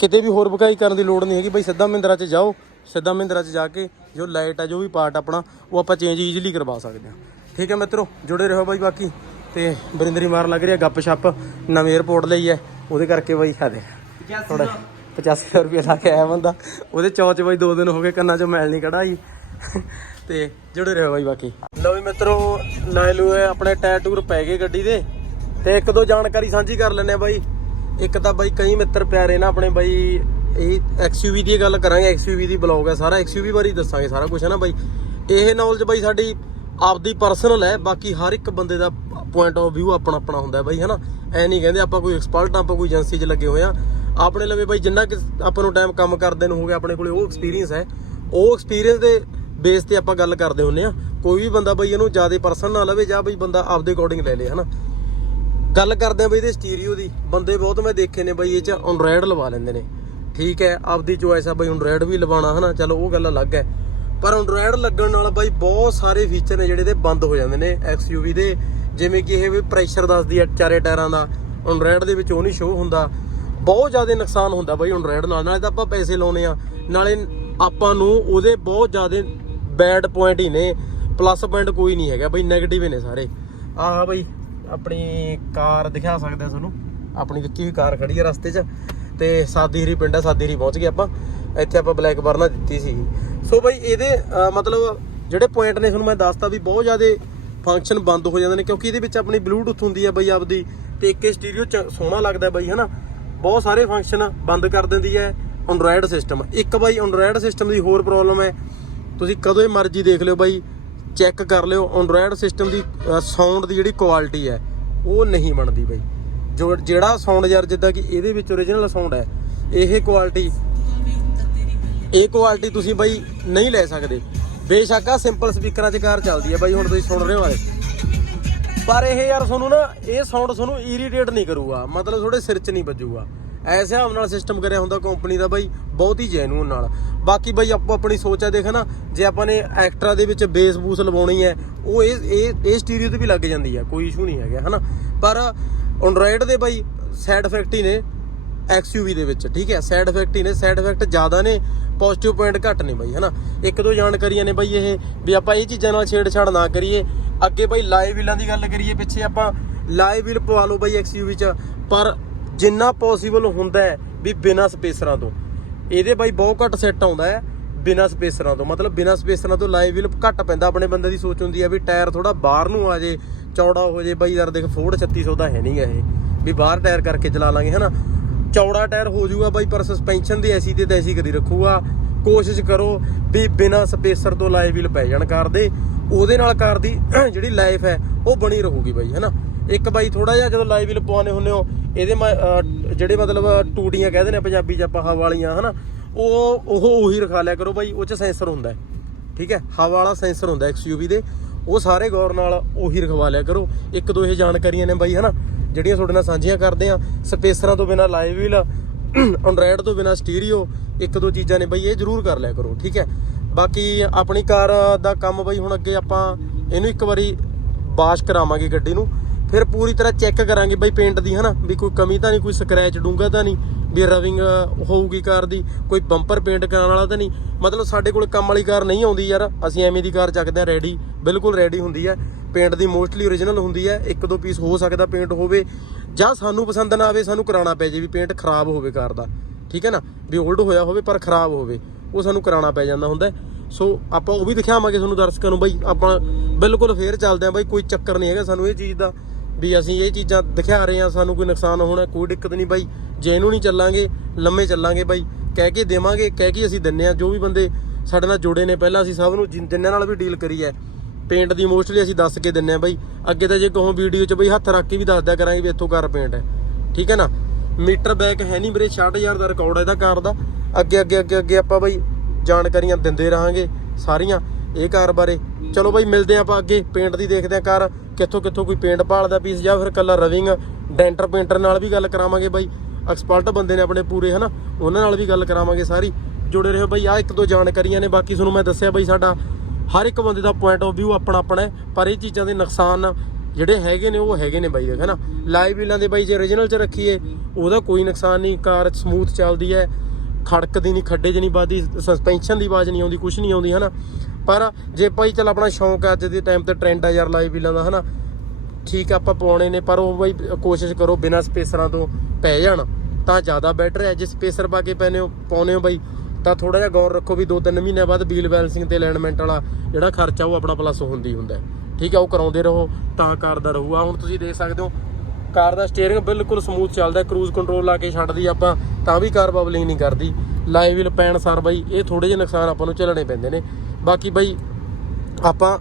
ਕਿਤੇ ਵੀ ਹੋਰ ਬਕਾਈ ਕਰਨ ਦੀ ਲੋੜ ਨਹੀਂ ਹੈਗੀ ਬਾਈ, ਸਿੱਧਾ ਮਹਿੰਦਰਾ 'ਚ ਜਾਓ, ਸਿੱਧਾ ਮਹਿੰਦਰਾ 'ਚ ਜਾ ਕੇ ਜੋ ਲਾਈਟ ਆ, ਜੋ ਵੀ ਪਾਰਟ ਆਪਣਾ, ਉਹ ਆਪਾਂ ਚੇਂਜ ਈਜ਼ੀਲੀ ਕਰਵਾ ਸਕਦੇ ਹਾਂ। ਠੀਕ ਹੈ ਮਿੱਤਰੋ, ਜੁੜੇ ਰਹੋ ਬਾਈ ਬਾਕੀ। ਤੇ ਬਰਿੰਦਰੀ ਮਾਰਨ ਲੱਗ ਰਹੀ ਹੈ ਗੱਪ ਛੱਪ ਨਵੇਂ 에어ਪੋਰਟ ਲਈ ਹੈ। ਉਹਦੇ ਕਰਕੇ ਬਾਈ ਆ ਦੇ ਥੋੜਾ 8500 ਰੁਪਏ ਲਾ ਕੇ ਆਇਆ ਬੰਦਾ। ਉਹਦੇ ਚੌਚ ਬਾਈ ਦੋ ਦਿਨ ਹੋ ਗਏ ਕੰਨਾਂ 'ਚੋਂ ਮੈਲ ਨਹੀਂ ਕਢਾਈ। ਤੇ ਜੁੜੇ ਰਹੋ ਬਾਈ ਬਾਕੀ। ਲਓ ਵੀ ਮਿੱਤਰੋ ਲੈ ਲੂ ਆਪਣੇ ਟਾਇਰ ਟੂਰ ਪੈ ਗਏ ਗੱਡੀ ਦੇ। ਤੇ ਇੱਕ ਦੋ ਜਾਣਕਾਰੀ ਸਾਂਝੀ ਕਰ ਲੈਣੇ ਆ ਬਾਈ। ਇੱਕ ਤਾਂ ਬਾਈ ਕਈ ਮਿੱਤਰ ਪਿਆਰੇ ਨਾ ਆਪਣੇ ਬਾਈ ਇਹ ਐਕਸਯੂਵੀ ਦੀ ਗੱਲ ਕਰਾਂਗੇ। ਐਕਸਯੂਵੀ ਦੀ ਬਲੌਗ ਹੈ ਸਾਰਾ। ਐਕਸਯੂਵੀ ਬਾਰੇ ਦੱਸਾਂਗੇ ਸਾਰਾ ਕੁਝ ਹੈ ਨਾ ਬਾਈ? ਇਹ ਨੌਲੇਜ ਬਾਈ ਸਾਡੀ ਆਪਦੀ ਪਰਸਨਲ ਹੈ, ਬਾਕੀ ਹਰ ਇੱਕ ਬੰਦੇ ਦਾ ਪੁਆਇੰਟ ਆਫ View ਆਪਣਾ ਆਪਣਾ ਹੁੰਦਾ ਹੈ ਬਾਈ, ਹੈਨਾ? ਐ ਨਹੀਂ ਕਹਿੰਦੇ ਆਪਾਂ ਕੋਈ ਐਕਸਪਰਟ ਆਪਾਂ ਕੋਈ ਏਜੰਸੀ 'ਚ ਲੱਗੇ ਹੋਏ ਆ ਆਪਣੇ ਲਵੇ ਬਾਈ ਜਿੰਨਾ ਕਿ ਆਪਾਂ ਨੂੰ ਟਾਈਮ ਕੰਮ ਕਰਦੇ ਨੂੰ ਹੋ ਗਿਆ, ਆਪਣੇ ਕੋਲੇ ਉਹ ਐਕਸਪੀਰੀਅੰਸ ਹੈ। ਉਹ ਐਕਸਪੀਰੀਅੰਸ ਦੇ ਬੇਸ ਤੇ ਆਪਾਂ ਗੱਲ ਕਰਦੇ ਹੁੰਨੇ ਆ ਕੋਈ ਵੀ ਬੰਦਾ ਬਾਈ ਇਹਨੂੰ ਜ਼ਿਆਦਾ ਪਰਸਨ ਨਾ ਲਵੇ ਜਾਂ ਬਈ ਬੰਦਾ ਆਪਦੇ ਅਕੋਰਡਿੰਗ ਲੈ ਲੇ, ਹਨਾ? ਗੱਲ ਕਰਦੇ ਆ ਬਈ ਇਹਦੇ ਸਟੀਰੀਓ ਦੀ। ਬੰਦੇ ਬਹੁਤ ਮੈਂ ਦੇਖੇ ਨੇ ਬਈ ਇਹ ਚ ਐਂਡਰੋਇਡ ਲਵਾ ਲੈਂਦੇ ਨੇ। ਠੀਕ ਹੈ, ਆਪਦੀ ਚੋਇਸ ਆ ਬਈ ਐਂਡਰੋਇਡ ਵੀ ਲਵਾਉਣਾ, ਹਨਾ? ਚਲੋ ਉਹ ਗੱਲ ਅਲੱਗ ਹੈ। ਪਰ ਐਂਡਰੋਇਡ ਲੱਗਣ ਨਾਲ ਬਾਈ ਬਹੁਤ ਸਾਰੇ ਫੀਚਰ ਨੇ ਜਿਹੜੇ ਤੇ ਬੰਦ ਹੋ ਜਾਂਦੇ ਨੇ XUV ਦੇ, ਜਿਵੇਂ ਕਿ ਇਹ ਵੀ ਪ੍ਰੈਸ਼ਰ ਦੱਸਦੀ ਹੈ ਚਾਰੇ ਟਾਇਰਾਂ ਦਾ। ਐਂਡਰੋਇਡ ਦੇ ਵਿੱਚ ਉਹ ਨਹੀਂ ਸ਼ੋ ਹੁੰਦਾ। ਬਹੁਤ ਜ਼ਿਆਦਾ ਨੁਕਸਾਨ ਹੁੰਦਾ ਬਾਈ ਐਂਡਰੋਇਡ ਨਾਲ। ਨਾਲੇ ਤਾਂ ਆਪਾਂ ਪੈਸੇ ਲਾਉਨੇ ਆ। ਨਾਲੇ ਆਪਾਂ ਨੂੰ ਉਹਦੇ ਬਹੁਤ ਜ਼ਿਆਦਾ ਬੈਡ ਪੁਆਇੰਟ ਹੀ ਨੇ। ਪਲੱਸ ਪੁਆਇੰਟ ਕੋਈ ਨਹੀਂ ਹੈਗਾ ਬਈ 네ਗੇਟਿਵ ਹੀ ਨੇ ਸਾਰੇ। ਆਹ ਬਾਈ, ਆਪਣੀ ਕਾਰ ਦਿਖਾ ਸਕਦੇ ਆ ਤੁਹਾਨੂੰ। ਆਪਣੀ ਦਿੱਕੀ ਵੀ ਕਾਰ ਖੜੀ ਹੈ ਰਸਤੇ 'ਚ। ਤੇ ਸਾਦੀ ਹਰੀ ਪਿੰਡ ਆ ਸਾਦੀ ਹਰੀ ਪਹੁੰਚ ਗਏ ਆਪਾਂ। ਇੱਥੇ ਆਪਾਂ ਬਲੈਕ ਬਰਨਾ ਦਿੱਤੀ ਸੀ ਸੋ ਬਈ ਇਹਦੇ ਮਤਲਬ ਜਿਹੜੇ ਪੁਆਇੰਟ ਨੇ ਤੁਹਾਨੂੰ ਮੈਂ ਦੱਸਤਾ ਵੀ ਬਹੁਤ ਜ਼ਿਆਦਾ ਫੰਕਸ਼ਨ ਬੰਦ ਹੋ ਜਾਂਦੇ ਨੇ, ਕਿਉਂਕਿ ਇਹਦੇ ਵਿੱਚ ਆਪਣੀ ਬਲੂਟੁੱਥ ਹੁੰਦੀ ਹੈ ਬਈ ਆਪਦੀ, ਤੇ ਇੱਕ ਸਟੀਰੀਓ ਸੋਹਣਾ ਲੱਗਦਾ ਬਈ, ਹਨਾ? ਬਹੁਤ ਸਾਰੇ ਫੰਕਸ਼ਨ ਬੰਦ ਕਰ ਦਿੰਦੀ ਹੈ ਐਂਡਰੋਇਡ ਸਿਸਟਮ ਇੱਕ ਬਾਈ ਐਂਡਰੋਇਡ ਸਿਸਟਮ ਦੀ ਹੋਰ ਪ੍ਰੋਬਲਮ ਹੈ, ਤੁਸੀਂ ਕਦੋਂ ਹੀ ਮਰਜ਼ੀ ਦੇਖ ਲਿਓ ਬਾਈ ਚੈੱਕ ਕਰ ਲਿਓ ਐਂਡਰੋਇਡ ਸਿਸਟਮ ਦੀ ਸਾਊਂਡ ਦੀ ਜਿਹੜੀ ਕੁਆਲਿਟੀ ਹੈ, ਉਹ ਨਹੀਂ ਬਣਦੀ ਬਾਈ। ਜੋ, ਜਿਹੜਾ ਸਾਊਂਡ ਯਾਰ ਜਿੱਦਾਂ ਕਿ ਇਹਦੇ ਵਿੱਚ ਓਰੀਜਨਲ ਸਾਊਂਡ ਹੈ, ਇਹ ਕੁਆਲਿਟੀ ਇਹ ਕੁਆਲਿਟੀ ਤੁਸੀਂ ਬਾਈ ਨਹੀਂ ਲੈ ਸਕਦੇ। ਬੇਸ਼ੱਕ ਆ ਸਿੰਪਲ ਸਪੀਕਰਾਂ 'ਚ ਕਾਰ ਚੱਲਦੀ ਹੈ ਬਾਈ, ਹੁਣ ਤੁਸੀਂ ਸੁਣ ਰਹੇ ਹੋ ਵਾਲੇ ਪਰ ਇਹ ਯਾਰ ਤੁਹਾਨੂੰ ਨਾ, ਇਹ ਸਾਊਂਡ ਤੁਹਾਨੂੰ ਇਰੀਟੇਟ ਨਹੀਂ ਕਰੂਗਾ। ਮਤਲਬ ਥੋੜੇ ਸਿਰ 'ਚ ਨਹੀਂ ਵੱਜੂਗਾ। ਐਸੇ ਹਿਸਾਬ ਨਾਲ ਸਿਸਟਮ ਕਰਿਆ ਹੁੰਦਾ ਕੰਪਨੀ ਦਾ ਬਾਈ, ਬਹੁਤ ਹੀ ਜੈਨੂਨ ਨਾਲ। ਬਾਕੀ ਬਾਈ, ਆਪੋ ਆਪਣੀ ਸੋਚ ਆ, ਦੇਖ ਨਾ, ਜੇ ਆਪਾਂ ਨੇ ਐਕਟਰਾ ਦੇ ਵਿੱਚ ਬੇਸ ਬੂਸ ਲਵਾਉਣੀ ਹੈ, ਉਹ ਇਹ ਇਹ ਇਹ ਸਟੀਰੀਓ ਤੇ ਵੀ ਲੱਗ ਜਾਂਦੀ ਹੈ ਕੋਈ ਇਸ਼ੂ ਨਹੀਂ ਹੈਗਾ, ਹਨਾ? ਪਰ ਐਂਡਰੋਇਡ ਦੇ ਬਾਈ ਸਾਈਡ ਇਫੈਕਟ ਹੀ ਨੇ। XUV ਦੇ ਵਿੱਚ, ਠੀਕ ਹੈ? ਸਾਈਡ ਇਫੈਕਟ ਹੀ ਨੇ ਸਾਈਡ ਇਫੈਕਟ ਜ਼ਿਆਦਾ ਨੇ ਪੋਜ਼ਿਟਿਵ ਪੁਆਇੰਟ ਘੱਟ ਨੇ ਬਾਈ, ਹਨਾ? ਇੱਕ ਦੋ ਜਾਣਕਾਰੀਆਂ ਨੇ ਬਾਈ ਇਹ, ਵੀ ਆਪਾਂ ਇਹ ਚੀਜ਼ਾਂ ਨਾਲ ਛੇੜਛਾੜ ਨਾ ਕਰੀਏ। ਅੱਗੇ ਬਾਈ ਲਾਈਵ ਵੀਲਾਂ ਦੀ ਗੱਲ ਕਰੀਏ, ਪਿੱਛੇ ਆਪਾਂ ਲਾਈਵ ਵੀਲ ਪਵਾ ਲਓ ਬਾਈ XUV ਚ। ਪਰ ਜਿੰਨਾ ਪੋਸੀਬਲ ਹੁੰਦਾ ਹੈ ਵੀ ਬਿਨਾਂ ਸਪੇਸਰਾਂ ਤੋਂ। ਇਹਦੇ ਬਾਈ ਬਹੁਤ ਘੱਟ ਸੈੱਟ ਆਉਂਦਾ ਹੈ, ਬਿਨਾਂ ਸਪੇਸਰਾਂ ਤੋਂ। ਮਤਲਬ ਬਿਨਾਂ ਸਪੇਸਰਾਂ ਤੋਂ ਲਾਈਵ ਵੀਲ ਘੱਟ ਪੈਂਦਾ, ਆਪਣੇ ਬੰਦੇ ਦੀ ਸੋਚ ਹੁੰਦੀ ਹੈ ਵੀ ਟਾਇਰ ਥੋੜਾ ਬਾਹਰ ਨੂੰ ਆ ਜੇ, ਚੌੜਾ ਹੋ ਜੇ, ਬਾਈ ਯਾਰ ਦੇਖ ਫੋਰਡ 3600 ਦਾ ਹੈ ਨਹੀਂਗਾ ਇਹ। ਵੀ ਬਾਹਰ ਟਾਇਰ ਕਰਕੇ ਚਲਾ ਲਾਂਗੇ, ਹਨਾ? ਚੌੜਾ ਟਾਇਰ ਹੋ ਜਾਊਗਾ ਬਾਈ, ਪਰ ਸਸਪੈਂਸ਼ਨ ਦੀ ਐਸੀ ਤੇ ਤੈਸੀ ਕਰੀ ਰੱਖੂਗਾ। ਕੋਸ਼ਿਸ਼ ਕਰੋ ਵੀ ਬਿਨਾਂ ਸਪੇਸਰ ਤੋਂ ਲਾਈਵ ਵੀਲ ਪੈ ਜਾਣ ਕਾਰ ਦੇ। ਉਹਦੇ ਨਾਲ ਕਾਰ ਦੀ ਜਿਹੜੀ ਲਾਈਫ ਹੈ, ਉਹ ਬਣੀ ਰਹੂਗੀ ਬਾਈ, ਹੈਨਾ? ਇੱਕ ਬਾਈ ਥੋੜਾ ਜਿਹਾ ਜਦੋਂ ਲਾਈਵ ਵੀਲ ਪਵਾਉਣੇ ਹੁੰਦੇ ਹੋ, ਇਹਦੇ ਮ- ਜਿਹੜੇ ਮਤਲਬ ਟੂਟੀਆਂ ਕਹਿੰਦੇ ਨੇ ਪੰਜਾਬੀ ਚ ਆਪਾਂ, ਹਵਾ ਵਾਲੀਆਂ, ਹਨਾ? ਉਹ ਉਹ ਉਹੀ ਰਖਾ ਲਿਆ ਕਰੋ ਬਾਈ, ਉਹ ਚ ਸੈਂਸਰ ਹੁੰਦਾ ਹੈ। ਠੀਕ ਹੈ? ਹਵਾ ਵਾਲਾ ਸੈਂਸਰ ਹੁੰਦਾ XUV ਦੇ। ਉਹ ਸਾਰੇ ਗੌਰ ਨਾਲ ਉਹੀ ਰਖਵਾ ਲਿਆ ਕਰੋ। ਇੱਕ ਦੋ ਇਹ ਜਾਣਕਾਰੀਆਂ ਨੇ ਬਾਈ, ਹਨਾ? ਜਿਹੜੀਆਂ ਤੁਹਾਡੇ ਨਾਲ ਸਾਂਝੀਆਂ ਕਰਦੇ ਆ ਸਪੇਸਰਾਂ ਤੋਂ ਬਿਨਾ ਲਾਈਵ ਵੀਲ ਐਂਡਰੋਇਡ ਤੋਂ ਬਿਨਾ ਸਟੀਰੀਓ ਇੱਕ ਦੋ ਚੀਜ਼ਾਂ ਨੇ ਬਈ ਇਹ ਜ਼ਰੂਰ ਕਰ ਲਿਆ ਕਰੋ, ਠੀਕ ਹੈ? ਬਾਕੀ ਆਪਣੀ ਕਾਰ ਦਾ ਕੰਮ ਬਈ ਹੁਣ ਅੱਗੇ ਆਪਾਂ ਇਹਨੂੰ ਇੱਕ ਵਾਰੀ ਵਾਸ਼ ਕਰਾਵਾਂਗੇ ਗੱਡੀ ਨੂੰ, ਫਿਰ ਪੂਰੀ ਤਰ੍ਹਾਂ ਚੈੱਕ ਕਰਾਂਗੇ ਬਈ ਪੇਂਟ ਦੀ, ਹਨਾ? ਵੀ ਕੋਈ ਕਮੀ ਤਾਂ ਨਹੀਂ, ਕੋਈ ਸਕ੍ਰੈਚ ਡੂੰਗਾ ਤਾਂ ਨਹੀਂ, ਵੀ ਰਵਿੰਗ ਹੋਊਗੀ ਕਾਰ ਦੀ, ਕੋਈ ਬੰਪਰ ਪੇਂਟ ਕਰਾਉਣ ਵਾਲਾ ਤਾਂ ਨਹੀਂ। ਮਤਲਬ ਸਾਡੇ ਕੋਲ ਕੰਮ ਵਾਲੀ ਕਾਰ ਨਹੀਂ ਆਉਂਦੀ ਯਾਰ, ਅਸੀਂ ਐਵੇਂ ਦੀ ਕਾਰ ਚੱਕਦੇ ਆ ਰੈਡੀ ਬਿਲਕੁਲ ਰੈਡੀ ਹੁੰਦੀ ਹੈ। ਪੇਂਟ ਦੀ ਮੋਸਟਲੀ ਓਰੀਜਨਲ ਹੁੰਦੀ ਹੈ, ਇੱਕ ਦੋ ਪੀਸ ਹੋ ਸਕਦਾ ਪੇਂਟ ਹੋਵੇ, ਜਾਂ ਸਾਨੂੰ ਪਸੰਦ ਨਾ ਆਵੇ, ਸਾਨੂੰ ਕਰਾਉਣਾ ਪੈ ਜੇ ਵੀ ਪੇਂਟ ਖਰਾਬ ਹੋਵੇ ਕਾਰ ਦਾ, ਠੀਕ ਹੈ ਨਾ? ਵੀ 올ਡ ਹੋਇਆ ਹੋਵੇ ਪਰ ਖਰਾਬ ਹੋਵੇ, ਉਹ ਸਾਨੂੰ ਕਰਾਉਣਾ ਪੈ ਜਾਂਦਾ ਹੁੰਦਾ ਸੋ ਆਪਾਂ ਉਹ ਵੀ ਦਿਖਾਵਾਂਗੇ ਤੁਹਾਨੂੰ ਦਰਸ਼ਕਾਂ ਨੂੰ ਬਾਈ, ਆਪਾਂ ਬਿਲਕੁਲ ਫੇਰ ਚੱਲਦੇ ਆਂ ਬਾਈ, ਕੋਈ ਚੱਕਰ ਨਹੀਂ ਹੈਗਾ ਸਾਨੂੰ ਇਹ ਚੀਜ਼ ਦਾ, ਵੀ ਅਸੀਂ ਇਹ ਚੀਜ਼ਾਂ ਦਿਖਾ ਰਹੇ ਆ ਸਾਨੂੰ ਕੋਈ ਨੁਕਸਾਨ ਹੋਣਾ, ਕੋਈ ਦਿੱਕਤ ਨਹੀਂ ਬਾਈ ਜੇ ਇਹਨੂੰ ਨਹੀਂ ਚੱਲਾਂਗੇ, ਲੰਮੇ ਚੱਲਾਂਗੇ ਬਾਈ, ਕਹਿ ਕੇ ਦੇਵਾਂਗੇ, ਕਹਿ ਕੇ ਅਸੀਂ ਦਿੰਨੇ ਆ ਜੋ ਵੀ ਬੰਦੇ ਸਾਡੇ ਨਾਲ ਜੁੜੇ ਨੇ, ਪਹਿਲਾਂ ਅਸੀਂ ਸਭ ਨੂੰ ਜਿਨ- ਜਿਨ੍ਹਾਂ ਨਾਲ ਵੀ ਡੀਲ ਕਰੀ ਹੈ ਪੇਂਟ ਦੀ ਮੋਸਟਲੀ ਅਸੀਂ ਦੱਸ ਕੇ ਦਿੰਨੇ ਆ ਬਾਈ। ਅੱਗੇ ਤਾਂ ਜੇ ਕਹੋ ਵੀਡੀਓ 'ਚ ਬਈ ਹੱਥ ਰੱਖ ਕੇ ਵੀ ਦੱਸ ਦਿਆ ਕਰਾਂਗੇ ਵੀ ਇੱਥੋਂ ਕਰ ਪੇਂਟ ਹੈ। ਠੀਕ ਹੈ ਨਾ? ਮੀਟਰ ਬੈਕ ਹੈ ਨਹੀਂ ਵੀਰੇ 60000 ਦਾ ਰਿਕਾਰਡ ਹੈ ਇਹਦਾ ਕਾਰ ਦਾ। ਅੱਗੇ ਅੱਗੇ ਅੱਗੇ ਅੱਗੇ ਆਪਾਂ ਬਾਈ ਜਾਣਕਾਰੀਆਂ ਦਿੰਦੇ ਰਹਾਂਗੇ ਸਾਰੀਆਂ ਇਹ ਕਾਰ ਬਾਰੇ। ਚਲੋ ਬਾਈ ਮਿਲਦੇ ਹਾਂ ਆਪਾਂ ਅੱਗੇ ਪੇਂਟ ਦੀ ਦੇਖਦੇ ਹਾਂ ਕਾਰ, ਕਿੱਥੋਂ ਕਿੱਥੋਂ ਕੋਈ ਪੇਂਟ ਭਾਲਦਾ ਪੀਸ ਜਾਂ ਫਿਰ ਕੱਲਾ ਰਵਿੰਗ ਡੈਂਟਰ ਪੇਂਟਰ ਨਾਲ ਵੀ ਗੱਲ ਕਰਾਵਾਂਗੇ ਬਾਈ। ਐਕਸਪਰਟ ਬੰਦੇ ਨੇ ਆਪਣੇ ਪੂਰੇ, ਹਨਾ? ਉਹਨਾਂ ਨਾਲ ਵੀ ਗੱਲ ਕਰਾਵਾਂਗੇ ਸਾਰੀ। ਜੁੜੇ ਰਹੋ ਬਾਈ ਆ ਇੱਕ ਦੋ ਜਾਣਕਾਰੀਆਂ ਨੇ, ਬਾਕੀ ਤੁਹਾਨੂੰ ਮੈਂ ਦੱਸਿਆ ਬਾਈ ਸਾਡਾ ਹਰ ਇੱਕ ਬੰਦੇ ਦਾ ਪੁਆਇੰਟ ਆਫ View ਆਪਣਾ ਆਪਣਾ ਹੈ, ਪਰ ਇਹ ਚੀਜ਼ਾਂ ਦੇ ਨੁਕਸਾਨ ਜਿਹੜੇ ਹੈਗੇ ਨੇ, ਉਹ ਹੈਗੇ ਨੇ ਬਾਈ ਦੇਖ ਹਨਾ ਲਾਈਵ ਵੀਲਾਂ ਦੇ ਬਾਈ, ਜੇ origignal ਚ ਰੱਖੀਏ, ਉਹਦਾ ਕੋਈ ਨੁਕਸਾਨ ਨਹੀਂ, ਕਾਰ ਸਮੂਥ ਚੱਲਦੀ ਹੈ ਖੜਕਦੀ ਨਹੀਂ, ਖੱਡੇ 'ਚ ਨਹੀਂ ਵੱਜਦੀ ਸਸਪੈਂਸ਼ਨ ਦੀ ਆਵਾਜ਼ ਨਹੀਂ ਆਉਂਦੀ ਕੁਝ ਨਹੀਂ ਆਉਂਦੀ ਹਨਾ ਪਰ ਜੇ ਭਾਈ ਚੱਲ ਆਪਣਾ ਸ਼ੌਂਕ ਹੈ, ਅੱਜ ਦੇ ਟਾਈਮ ਤੇ ਟ੍ਰੈਂਡ ਆ ਯਾਰ ਲਾਈਵ ਵੀਲਾਂ ਦਾ ਹਨਾ ਠੀਕ ਆਪਾਂ ਪਾਉਣੇ ਨੇ, ਪਰ ਉਹ ਬਾਈ, ਕੋਸ਼ਿਸ਼ ਕਰੋ, ਬਿਨਾਂ ਸਪੇਸਰਾਂ ਤੋਂ ਪੈ ਜਾਣ, ਤਾਂ ਜ਼ਿਆਦਾ ਬੈਟਰ ਹੈ। ਜੇ ਸਪੇਸਰ ਪਾ ਕੇ ਪੈਨੇ ਹੋ, ਪਾਉਨੇ ਹੋ ਬਾਈ ਤਾਂ ਥੋੜਾ ਜਿਹਾ ਗੌਰ ਰੱਖੋ ਵੀ 2-3 ਮਹੀਨਿਆਂ ਬਾਅਦ ਵੀਲ ਬੈਲੈਂਸਿੰਗ ਤੇ ਅਲਾਈਨਮੈਂਟ ਵਾਲਾ ਜਿਹੜਾ ਖਰਚਾ ਉਹ ਆਪਣਾ ਪਲੱਸ ਹੁੰਦੀ ਹੁੰਦਾ ਠੀਕ ਹੈ, ਉਹ ਕਰਾਉਂਦੇ ਰਹੋ, ਤਾਂ ਕਾਰ ਦਾ ਰਹੂਗਾ। ਹੁਣ ਤੁਸੀਂ ਦੇਖ ਸਕਦੇ ਹੋ, ਕਾਰ ਦਾ ਸਟੀਅਰਿੰਗ ਬਿਲਕੁਲ ਸਮੂਥ ਚੱਲਦਾ ਕਰੂਜ਼ ਕੰਟਰੋਲ ਲਾ ਕੇ ਛੱਡਦੀ ਆਪਾਂ, ਤਾਂ ਵੀ ਕਾਰ ਬਬਲਿੰਗ ਨਹੀਂ ਕਰਦੀ। ਲਾਈਵ ਵੀਲ ਪੈਣ ਸਾਰ ਬਾਈ, ਇਹ ਥੋੜੇ ਜਿਹੇ ਨੁਕਸਾਨ ਆਪਾਂ ਨੂੰ ਝੱਲਣੇ ਪੈਂਦੇ ਨੇ। ਬਾਕੀ ਬਾਈ, ਆਪਾਂ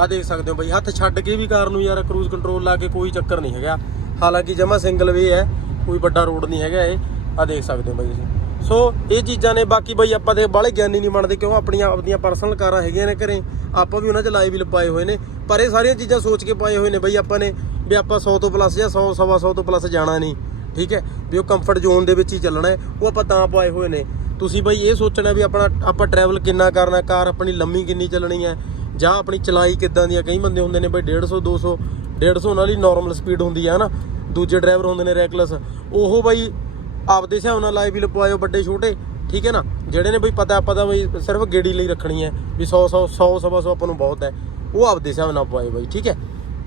ਆ ਦੇਖ ਸਕਦੇ ਹੋ ਬਾਈ, ਹੱਥ ਛੱਡ ਕੇ ਵੀ ਕਾਰ ਨੂੰ ਯਾਰ ਕਰੂਜ਼ ਕੰਟਰੋਲ ਲਾ ਕੇ ਕੋਈ ਚੱਕਰ ਨਹੀਂ ਹੈਗਾ। ਹਾਲਾਂਕਿ ਜਮਾ ਸਿੰਗਲ ਵੇ ਹੈ, ਕੋਈ ਵੱਡਾ ਰੋਡ ਨਹੀਂ ਹੈਗਾ ਇਹ। ਆ ਦੇਖ ਸਕਦੇ ਹੋ ਬਾਈ ਤੁਸੀਂ। ਸੋ ਇਹ ਚੀਜ਼ਾਂ ਨੇ, ਬਾਕੀ ਬਈ ਆਪਾਂ ਦੇ ਬਾਹਲੇ ਗਿਆਨੀ ਨਹੀਂ ਬਣਦੇ, ਕਿਉਂ? ਆਪਣੀਆਂ ਆਪਣੀਆਂ ਪਰਸਨਲ ਕਾਰਾਂ ਹੈਗੀਆਂ ਨੇ ਘਰੇ। ਆਪਾਂ ਵੀ ਉਹਨਾਂ 'ਚ ਲਾਈਵ ਵੀ ਪਾਏ ਹੋਏ ਨੇ। ਪਰ ਇਹ ਸਾਰੀਆਂ ਚੀਜ਼ਾਂ ਸੋਚ ਕੇ ਪਾਏ ਹੋਏ ਨੇ ਬਈ ਆਪਾਂ ਨੇ ਵੀ ਆਪਾਂ 100 ਤੋਂ ਪਲੱਸ ਜਾਂ 100 ਸਵਾ 100 ਤੋਂ ਪਲੱਸ ਜਾਣਾ ਨਹੀਂ, ਠੀਕ ਹੈ? ਵੀ ਉਹ ਕੰਫਰਟ ਜ਼ੋਨ ਦੇ ਵਿੱਚ ਹੀ ਚੱਲਣਾ ਹੈ, ਉਹ ਆਪਾਂ ਤਾਂ ਪਾਏ ਹੋਏ ਨੇ। ਤੁਸੀਂ ਬਈ ਇਹ ਸੋਚਣਾ ਵੀ ਆਪਣਾ, ਆਪਾਂ ਟਰੈਵਲ ਕਿੰਨਾ ਕਰਨਾ, ਕਾਰ ਆਪਣੀ ਲੰਮੀ ਕਿੰਨੀ ਚੱਲਣੀ ਹੈ? ਜਾਂ ਆਪਣੀ ਚਲਾਈ ਕਿੱਦਾਂ ਦੀ ਹੈ? ਕਈ ਬੰਦੇ ਹੁੰਦੇ ਨੇ ਬਈ 150 200 150 ਉਹਨਾਂ ਦੀ ਨਾਰਮਲ ਸਪੀਡ ਹੁੰਦੀ ਹੈ, ਹਨਾ? ਦੂਜੇ ਡਰਾਈਵਰ ਹੁੰਦੇ ਨੇ ਰੈਕਲੈਸ ਉਹ ਬਈ ਆਪਦੇ ਹਿਸਾਬ ਨਾਲ ਲਾਈਵ ਵੀ ਲਪਵਾਇਓ ਵੱਡੇ ਛੋਟੇ ਠੀਕ ਹੈ ਨਾ? ਜਿਹੜੇ ਨੇ ਬਈ ਪਤਾ ਆਪਾਂ ਤਾਂ ਬਈ ਸਿਰਫ ਗੇੜੀ ਲਈ ਰੱਖਣੀ ਹੈ ਵੀ 100 100 100 ਸਵਾ 100 ਆਪਾਂ ਨੂੰ ਬਹੁਤ ਹੈ ਉਹ ਆਪਦੇ ਹਿਸਾਬ ਨਾਲ ਪਵਾਏ ਬਈ ਠੀਕ ਹੈ?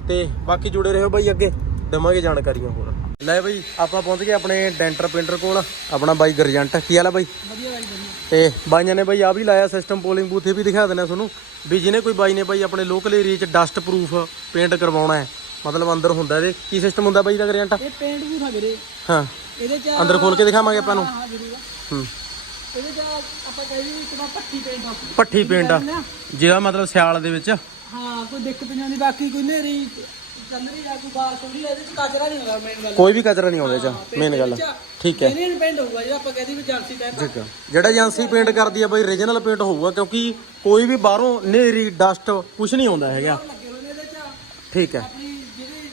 ਤੇ ਬਾਕੀ ਜੁੜੇ ਰਹੋ ਬਈ ਅੱਗੇ ਦਵਾਂਗੇ ਜਾਣਕਾਰੀਆਂ ਹੋਰ। ਲੈ ਬਈ ਆਪਾਂ ਪਹੁੰਚ ਗਏ ਆਪਣੇ ਡੈਂਟਰ ਪੇਂਟਰ ਕੋਲ ਆਪਣਾ ਬਾਈ ਗਰਜੰਟ ਕੀ ਹਾਲ ਆ ਬਾਈ?
ਵਧੀਆ ਬਾਈ
ਤੇ ਬਾਈਆਂ ਨੇ ਬਾਈ ਆ ਵੀ ਲਾਇਆ ਸਿਸਟਮ ਪੋਲਿੰਗ ਬੂਥ ਇਹ ਵੀ ਦਿਖਾ ਦਿੰਦਾ ਤੁਹਾਨੂੰ ਵੀ ਜਿਹਨੇ ਕੋਈ ਬਾਈ ਨੇ ਬਾਈ ਆਪਣੇ ਲੋਕਲ ਏਰੀਆ 'ਚ ਡਸਟ ਪ੍ਰੂਫ ਪੇਂਟ ਕਰਵਾਉਣਾ ਹੈ ਮਤਲਬ ਅੰਦਰ ਹੁੰਦਾ ਇਹਦੇ ਕੀ ਸਿਸਟਮ ਹੁੰਦਾ ਬਾਈ ਦਾ ਗਰਜੰਟ?
ਇਹ ਪੇਂਟ ਵੀ ਥਾ ਵੀਰੇ।
ਹਾਂ।
ਇਹਦੇ ਚ
ਅੰਦਰ ਖੋਲ ਕੇ ਦਿਖਾਵਾਂਗੇ ਆਪਾਂ ਨੂੰ।
ਹਾਂ
ਹੂੰ
ਇਹਦੇ ਚ ਆਪਾਂ ਕਹਿੰਦੇ ਵੀ ਇੱਕ ਤਾਂ ਪੱਟੀ ਪੇਂਟ ਆ।
ਪੱਠੀ ਆ। ਜਿਹੜਾ ਮਤਲਬ ਸਿਆਲ ਦੇ ਵਿੱਚ।
ਹਾਂ ਕੋਈ ਦਿੱਕਤ ਨਹੀਂ ਆਉਂਦੀ ਬਾਕੀ ਕੋਈ ਨੇਰੀ ਚੱਲ ਰਹੀ ਆ ਕੋਈ ਬਾਲ ਸੋੜੀ ਇਹਦੇ ਚ ਕਚਰਾ ਨਹੀਂ ਹੁੰਦਾ ਮੇਨ ਗੱਲ।
ਕੋਈ ਵੀ ਕਚਰਾ ਨਹੀਂ ਆਉਂਦਾ ਇਹ 'ਚ ਮੇਨ ਗੱਲ ਠੀਕ ਹੈ।
ਇਹਨੇ ਪੇਂਟ ਹੋਊਗਾ ਜਿਹੜਾ ਆਪਾਂ ਕਹਿੰਦੇ ਵੀ ਜਰਸੀ ਟਾਈਪ
ਠੀਕ ਹੈ ਜਿਹੜਾ ਏਜੰਸੀ ਪੇਂਟ ਕਰਦੀ ਆ ਬਾਈ ਰੀਜਨਲ ਪੇਂਟ ਹੋਊਗਾ ਕਿਉਂਕਿ ਕੋਈ ਵੀ ਬਾਹਰੋਂ ਨੇਰੀ ਡਸਟ ਕੁਝ ਨਹੀਂ ਆਉਂਦਾ ਹੈਗਾ।
ਲੱਗੇ ਹੋਏ ਨੇ ਇਹਦੇ ਚ।
ਠੀਕ ਹੈ।
ਆਪਣੀ ਜਿਹੜੀ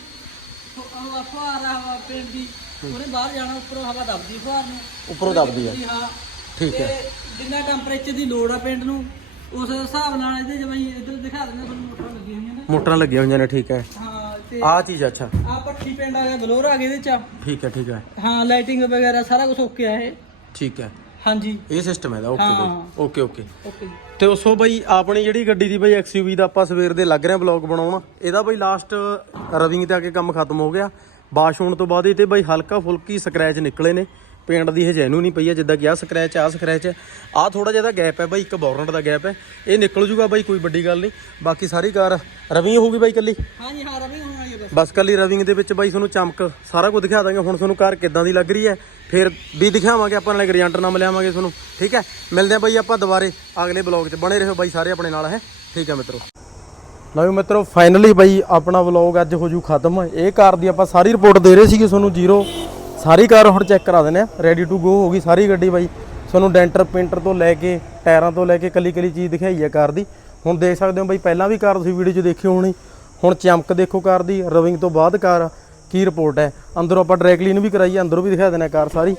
ਉਹ ਫੁਹਾਰਾ ਹਵਾ ਪੇਂਟ ਦੀ ਉਹਨੇ ਬਾਹਰ ਜਾਣਾ ਉੱਪਰੋਂ ਹਵਾ ਦਬਦੀ ਫੁਹਾਰ ਨੂੰ।
ਉੱਪਰੋਂ ਦਬਦੀ ਆ।
ਹਾਂ
ਠੀਕ ਹੈ।
ਤੇ ਜਿੰਨਾ ਟੈਂਪਰੇਚਰ ਦੀ ਲੋੜ ਆ ਪੇਂਟ ਨੂੰ ਉਸ ਹਿਸਾਬ ਨਾਲ ਇਹਦੇ ਜਿਵੇਂ ਇੱਧਰ ਦਿਖਾ ਦਿੰਦੇ ਤੁਹਾਨੂੰ ਮੋਟਰਾਂ ਲੱਗੀਆਂ ਹੋਈਆਂ ਨੇ।
ਮੋਟਰਾਂ ਲੱਗੀਆਂ ਹੋਈਆਂ ਨੇ ਠੀਕ ਹੈ।
ਹਾਂ ਤੇ
ਆਹ ਚੀਜ਼ ਅੱਛਾ।
ਆ ਪੱਠੀ ਪਿੰਡ ਆ ਗਿਆ ਬਲੋਰ ਆ ਗਿਆ ਇਹਦੇ ਚ।
ਠੀਕ ਹੈ ਠੀਕ ਹੈ।
ਹਾਂ ਲਾਈਟਿੰਗ ਵਗੈਰਾ ਸਾਰਾ ਕੁਝ ਓਕੇ ਆ ਇਹ।
ਠੀਕ ਹੈ।
ਹਾਂਜੀ।
ਇਹ ਸਿਸਟਮ ਹੈ ਦਾ ਓਕੇ
ਹਾਂ।
ਬਾਈ। ਓਕੇ ਓਕੇ
ਓਕੇ
ਤੇ ਉਸੋ ਬਈ ਆਪਣੀ ਜਿਹੜੀ ਗੱਡੀ ਦੀ ਬਈ ਐਕਸਯੂਵੀ ਦਾ ਆਪਾਂ ਸਵੇਰ ਦੇ ਲੱਗ ਰਿਹਾ ਬਲੌਗ ਬਣਾਉਣ ਇਹਦਾ ਬਈ ਲਾਸਟ ਰਵਿੰਗ ਤੇ ਆ ਕੇ ਕੰਮ ਖਤਮ ਹੋ ਗਿਆ। ਬਾਸ਼ ਹੋਣ ਤੋਂ ਬਾਅਦ ਇਹ ਤੇ ਬਈ ਹਲਕਾ ਫੁਲਕੀ ਸਕ੍ਰੈਚ ਨਿਕਲੇ ਨੇ। ਪੇਂਟ ਦੀ ਹਜੇ ਇਹਨੂੰ ਨਹੀਂ ਪਈ ਹੈ ਜਿੱਦਾਂ ਕਿ ਆ ਸਕ੍ਰੈਚ ਆ ਸਕ੍ਰੈਚ ਆ। ਥੋੜਾ ਜਿਹਾ ਗੈਪ ਹੈ ਬਈ ਇੱਕ ਬੌਰਨਟ ਦਾ ਗੈਪ ਹੈ। ਇਹ ਨਿਕਲ ਜੂਗਾ ਬਈ ਕੋਈ ਵੱਡੀ ਗੱਲ ਨਹੀਂ। ਬਾਕੀ ਸਾਰੀ ਕਾਰ ਰਵਿੰਗ ਹੋਊਗੀ ਬਈ ਕੱਲੀ
ਹਾਂਜੀ ਹਾਂ ਰਵਿੰਗ ਹੋਣ ਵਾਲੀ ਆ ਬਸ।
ਬਸ ਕੱਲੀ ਰਵਿੰਗ ਦੇ ਵਿੱਚ ਬਾਈ ਤੁਹਾਨੂੰ ਚਮਕ ਸਾਰਾ ਕੁਝ ਦਿਖਾ ਦਾਂਗੇ। ਹੁਣ ਤੁਹਾਨੂੰ ਕਾਰ ਕਿੱਦਾਂ ਦੀ ਲੱਗ ਰਹੀ ਹੈ ਫਿਰ ਵੀ ਦਿਖਾਵਾਂਗੇ ਆਪਾਂ ਨਾਲੇ ਗ੍ਰੈਂਟਰ ਨਾਮ ਲਿਆਵਾਂਗੇ ਤੁਹਾਨੂੰ। ਠੀਕ ਹੈ? ਮਿਲਦੇ ਆ ਬਾਈ ਆਪਾਂ ਦੁਬਾਰੇ ਅਗਲੇ ਬਲੌਗ 'ਚ। ਬਣੇ ਰਹੋ ਬਾਈ ਸਾਰੇ ਆਪਣੇ ਨਾਲ ਹੈ? ਠੀਕ ਹੈ ਮਿੱਤਰੋ। ਲਓ ਮਿੱਤਰੋ ਫਾਈਨਲੀ ਬਾਈ ਆਪਣਾ ਵਲੌਗ ਅੱਜ ਹੋ ਜੂ ਖਤਮ। ਇਹ ਕਾਰ ਦੀ ਆਪਾਂ ਸਾਰੀ ਰਿਪੋਰਟ ਦੇ ਰਹੇ ਸੀਗੇ ਤੁਹਾਨੂੰ ਜ਼ੀਰੋ ਸਾਰੀ ਕਾਰ ਹੁਣ ਚੈੱਕ ਕਰਾ ਦਿੰਦੇ ਆ। ਰੈਡੀ ਟੂ ਗੋ ਹੋ ਗਈ ਸਾਰੀ ਗੱਡੀ ਬਾਈ। ਤੁਹਾਨੂੰ ਡੈਂਟਰ ਪੇਂਟਰ ਤੋਂ ਲੈ ਕੇ, ਟਾਇਰਾਂ ਤੋਂ ਲੈ ਕੇ ਕੱਲੀ ਕੱਲੀ ਚੀਜ਼ ਦਿਖਾਈ ਹੈ ਕਾਰ ਦੀ। ਹੁਣ ਦੇਖ ਸਕਦੇ ਹੋ ਬਾਈ, ਪਹਿਲਾਂ ਵੀ ਕਾਰ ਤੁਸੀਂ ਵੀਡੀਓ 'ਚ ਦੇਖੀ ਹੋਣੀ। ਹੁਣ ਚਮਕ ਦੇਖੋ ਕਾਰ ਦੀ ਰਵਿੰਗ ਤੋਂ ਬਾਅਦ ਕਾਰ ਕੀ ਰਿਪੋਰਟ ਹੈ? ਅੰਦਰੋਂ ਆਪਾਂ ਡਰਾਈ ਕਲੀਨ ਵੀ ਕਰਾਈ, ਅੰਦਰੋਂ ਵੀ ਦਿਖਾ ਦੇਣਾ ਕਾਰ ਸਾਰੀ।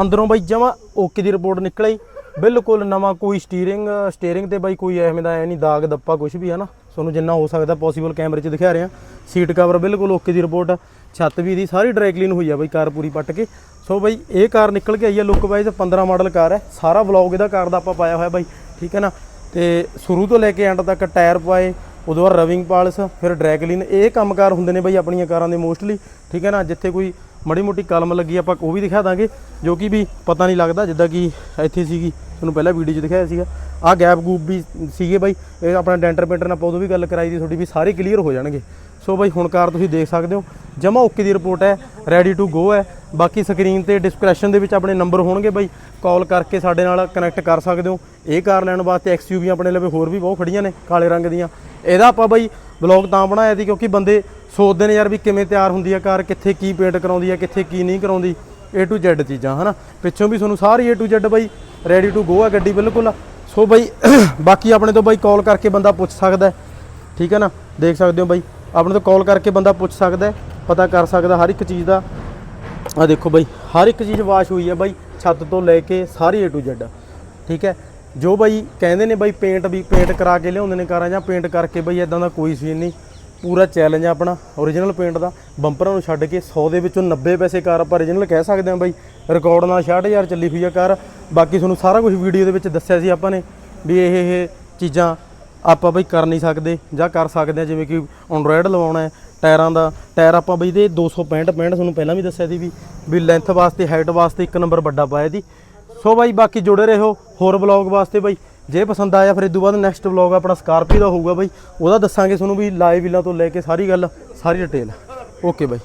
ਅੰਦਰੋਂ ਬਾਈ ਜਮਾ ਓਕੇ ਦੀ ਰਿਪੋਰਟ ਨਿਕਲੀ। ਬਿਲਕੁਲ ਨਵਾਂ ਕੋਈ ਸਟੀਅਰਿੰਗ ਸਟੀਅਰਿੰਗ ਤੇ ਬਾਈ ਕੋਈ ਐਵੇਂ ਦਾ ਐ ਨਹੀਂ ਦਾਗ ਦੱਪਾ ਕੁਝ ਵੀ ਹੈ ਨਾ ਤੁਹਾਨੂੰ ਜਿੰਨਾ ਹੋ ਸਕਦਾ ਪੋਸੀਬਲ ਕੈਮਰੇ 'ਚ ਦਿਖਾ ਰਿਹਾ। ਸੀਟ ਕਵਰ ਬਿਲਕੁਲ ਓਕੇ ਦੀ ਰਿਪੋਰਟ ਆ। ਛੱਤ ਵੀ ਦੀ ਸਾਰੀ ਡਰਾਈ ਕਲੀਨ ਹੋਈ ਆ ਬਾਈ, ਕਾਰ ਪੂਰੀ ਪੱਟ ਕੇ। ਸੋ ਬਾਈ, ਇਹ ਕਾਰ ਨਿਕਲ ਕੇ ਆਈ ਆ ਲੁੱਕ ਵਾਈਜ਼ 15 ਮਾਡਲ ਕਾਰ ਹੈ ਸਾਰਾ ਵਲੌਗ ਇਹਦਾ ਕਾਰ ਦਾ ਆਪਾਂ ਪਾਇਆ ਹੋਇਆ ਬਾਈ, ਠੀਕ ਹੈ ਨਾ? ਤੇ ਸ਼ੁਰੂ ਤੋਂ ਲੈ ਕੇ ਐਂਡ ਤੱਕ ਟਾਇਰ ਪਾਏ, ਉਦੋਂ ਬਾਅਦ ਰਵਿੰਗ ਪਾਲਸ ਫਿਰ ਡਰਾਈ ਕਲੀਨ ਇਹ ਕੰਮਕਾਰ ਹੁੰਦੇ ਨੇ ਬਾਈ ਆਪਣੀਆਂ ਕਾਰਾਂ ਦੇ ਮੋਸਟਲੀ ਠੀਕ ਹੈ ਨਾ? ਜਿੱਥੇ ਕੋਈ ਮੜੀ ਮੋਟੀ ਕਲਮ ਲੱਗੀ ਆਪਾਂ ਉਹ ਵੀ ਦਿਖਾ ਦਾਂਗੇ, ਜੋ ਕਿ ਵੀ ਪਤਾ ਨਹੀਂ ਲੱਗਦਾ ਜਿੱਦਾਂ ਕਿ ਇੱਥੇ ਸੀਗੀ। ਤੁਹਾਨੂੰ ਪਹਿਲਾਂ ਵੀਡੀਓ 'ਚ ਦਿਖਾਇਆ ਸੀਗਾ। ਆਹ ਗੈਪ ਗੂਪ ਵੀ ਸੀਗੇ ਬਾਈ। ਇਹ ਆਪਣਾ ਡੈਂਟਰ ਪੇਂਟਰ ਨਾਲ ਆਪਾਂ ਉਦੋਂ ਵੀ ਗੱਲ ਕਰਾਈ ਦੀ ਤੁਹਾਡੀ ਵੀ ਸਾਰੇ ਕਲੀਅਰ ਹੋ ਜਾਣਗੇ। ਸੋ ਬਾਈ, ਹੁਣ ਕਾਰ ਤੁਸੀਂ ਦੇਖ ਸਕਦੇ ਹੋ। ਜਮਾ ਓਕੇ ਦੀ ਰਿਪੋਰਟ ਹੈ ਰੈਡੀ ਟੂ ਗੋ ਹੈ। ਬਾਕੀ ਸਕਰੀਨ ਤੇ ਡਿਸਕ੍ਰਿਪਸ਼ਨ ਦੇ ਵਿੱਚ ਆਪਣੇ ਨੰਬਰ ਹੋਣਗੇ ਬਾਈ। ਕਾਲ ਕਰਕੇ ਸਾਡੇ ਨਾਲ ਕਨੈਕਟ ਕਰ ਸਕਦੇ ਹੋ। ਇਹ ਕਾਰ ਲੈਣ ਵਾਸਤੇ ਐਕਸਯੂਵੀ ਆਪਣੇ ਲਵੇ ਹੋਰ ਵੀ ਬਹੁਤ ਖੜੀਆਂ ਨੇ, ਕਾਲੇ ਰੰਗ ਦੀਆਂ। ਇਹਦਾ ਆਪਾਂ ਬਾਈ ਬਲੌਗ ਤਾਂ ਬਣਾਇਆ ਸੀ, ਕਿਉਂਕਿ ਬੰਦੇ ਸੋਚਦੇ ਨੇ ਯਾਰ ਵੀ ਕਿਵੇਂ ਤਿਆਰ ਹੁੰਦੀ ਆ ਕਾਰ, ਕਿੱਥੇ ਕੀ ਪੇਂਟ ਕਰਾਉਂਦੀ ਹੈ ਕਿੱਥੇ ਕੀ ਨਹੀਂ ਕਰਾਉਂਦੀ। A to Z ਚੀਜ਼ਾਂ, ਹਨਾ? ਪਿੱਛੋਂ ਵੀ ਤੁਹਾਨੂੰ ਸਾਰੀ A to Z ਬਾਈ ਰੈਡੀ ਟੂ ਗੋ ਆ ਗੱਡੀ ਬਿਲਕੁਲ। ਸੋ ਬਾਈ, ਬਾਕੀ ਆਪਣੇ ਤੋਂ ਬਾਈ ਕਾਲ ਕਰਕੇ ਬੰਦਾ ਪੁੱਛ ਸਕਦਾ ਠੀਕ ਹੈ ਨਾ? ਦੇਖ ਸਕਦੇ ਹੋ ਬਾਈ, ਆਪਣੇ ਤੋਂ ਕਾਲ ਕਰਕੇ ਬੰਦਾ ਪੁੱਛ ਸਕਦਾ ਪਤਾ ਕਰ ਸਕਦਾ ਹਰ ਇੱਕ ਚੀਜ਼ ਦਾ। ਆ ਦੇਖੋ ਬਾਈ, ਹਰ ਇੱਕ ਚੀਜ਼ ਵਾਸ਼ ਹੋਈ ਹੈ ਬਾਈ, ਛੱਤ ਤੋਂ ਲੈ ਕੇ ਸਾਰੀ A to Z ਠੀਕ ਹੈ? ਜੋ ਬਾਈ ਕਹਿੰਦੇ ਨੇ ਬਾਈ ਪੇਂਟ ਵੀ ਪੇਂਟ ਕਰਾ ਕੇ ਲਿਆਉਂਦੇ ਨੇ ਕਾਰਾਂ ਜਾਂ ਪੇਂਟ ਕਰਕੇ ਬਾਈ ਇਦਾਂ ਦਾ ਕੋਈ ਸੀਨ ਨਹੀਂ। ਪੂਰਾ ਚੈਲੰਜ ਆ ਆਪਣਾ origignal ਪੇਂਟ ਦਾ। ਬੰਪਰਾਂ ਨੂੰ ਛੱਡ ਕੇ 100 ਦੇ ਵਿੱਚੋਂ 90 ਪੈਸੇ ਕਾਰ ਆਪਾਂ origignal ਕਹਿ ਸਕਦੇ ਹਾਂ ਬਾਈ। ਰਿਕਾਰਡ ਨਾਲ 66000 ਚੱਲੀ ਹੋਈ ਆ ਕਾਰ। ਬਾਕੀ ਤੁਹਾਨੂੰ ਸਾਰਾ ਕੁਝ ਵੀਡੀਓ ਦੇ ਵਿੱਚ ਦੱਸਿਆ ਸੀ ਆਪਾਂ ਨੇ ਵੀ ਇਹ ਇਹ ਚੀਜ਼ਾਂ ਆਪਾਂ ਬਈ ਕਰ ਨਹੀਂ ਸਕਦੇ ਜਾਂ ਕਰ ਸਕਦੇ ਆ, ਜਿਵੇਂ ਕਿ ਐਂਡਰੋਇਡ ਲਵਾਉਣਾ ਹੈ, ਟਾਇਰਾਂ ਦਾ। ਟਾਇਰ ਆਪਾਂ ਬਈ ਦੇ 265 65 ਤੁਹਾਨੂੰ ਪਹਿਲਾਂ ਵੀ ਦੱਸਿਆ ਸੀ ਵੀ ਵੀ ਲੈਂਥ ਵਾਸਤੇ ਹਾਈਟ ਵਾਸਤੇ ਇੱਕ ਨੰਬਰ ਵੱਡਾ ਪਾਇਆ ਦੀ ਸੋ ਬਾਈ ਬਾਕੀ ਜੁੜੇ ਰਹੋ ਹੋਰ ਵਲੌਗ ਵਾਸਤੇ ਬਾਈ। ਜੇ ਪਸੰਦ ਆਇਆ ਫਿਰ ਇਦੋਂ ਬਾਅਦ ਨੈਕਸਟ ਵਲੌਗ ਆਪਣਾ ਸਕਾਰਪੀ ਦਾ ਹੋਊਗਾ ਬਾਈ। ਉਹਦਾ ਦੱਸਾਂਗੇ ਤੁਹਾਨੂੰ ਵੀ ਲਾਈਵ ਵੀਲਾਂ ਤੋਂ ਲੈ ਕੇ ਸਾਰੀ ਗੱਲ, ਸਾਰੀ ਡਿਟੇਲ ਓਕੇ ਬਾਈ।